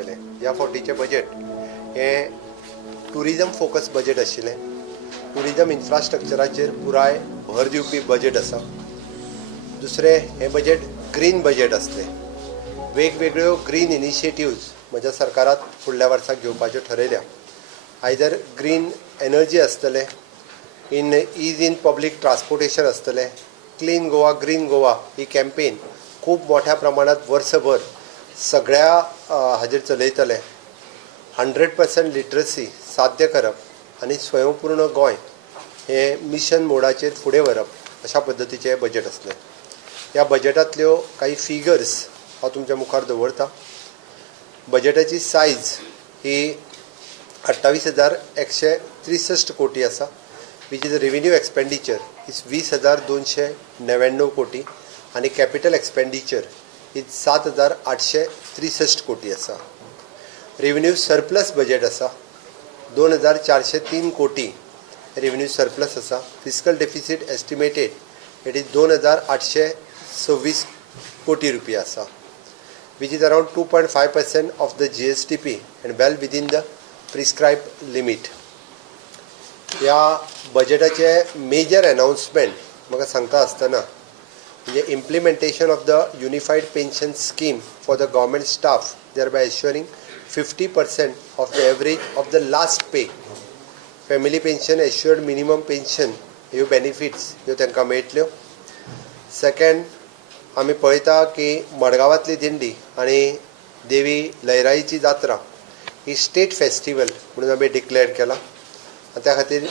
केलें. ह्या फावटीचें बजेट हें टुरिजम फोकस बजेट आशिल्लें. टुरिजम इन्फ्रास्ट्रक्चराचेर पुराय भर दिवपी बजेट आसा. दुसरें हें बजेट ग्रीन बजेट आसलें. वेगवेगळ्यो ग्रीन इनिशिएटिव्ज म्हज्या सरकारात फुडल्या वर्साक घेवपाच्यो ठरयल्या. आयदर ग्रीन एनर्जी आसतलें, ईज इन पब्लीक ट्रान्सपोर्टेशन आसतलें, क्लीन गोवा ग्रीन गोवा ही कॅम्पेन खूब मोठ्या प्रमाणांत वर्सभर सगळ्या हाजेर चलयतले. 100% लिटरसी साध्य करप आनी स्वयंपूर्ण गोंय हें मिशन मोडाचेर फुडें व्हरप अशा पद्दतीचें बजेट आसलें. ह्या बजेटांतल्यो काही फिगर्स हांव तुमच्या मुखार दवरतां. बजेटाची सायज ही 28,163 कोटी आसा, which is revenue expenditure is 20,299 कोटी आनी कॅपिटल एक्सपेंडिचर इज 7,863 कोटी आसा. रेव्हेन्यू सरप्लस बजेट आसा 2,403 कोटी रेव्हेन्यू सरप्लस आसा. Fiscal deficit estimated it is 2,826 कोटी रुपया आसा, which is around 2.5% of the GSTP and well within the prescribed limit. ह्या बजेटाचे मेजर अनाउन्समेंट म्हाका सांगता आसतना म्हणजे implementation of the unified pension scheme for the government staff, thereby assuring 50% of the average of the last pay. Family pension, एश्युअर्ड minimum pension ह्यो benefits ह्यो तांकां मेळटल्यो. Second, आमी पळयता की मडगांवांतली दिंडी आनी देवी लयराईची जात्रा ही स्टेट फेस्टिवल म्हणून आमी डिक्लेअर केला. त्या खातीर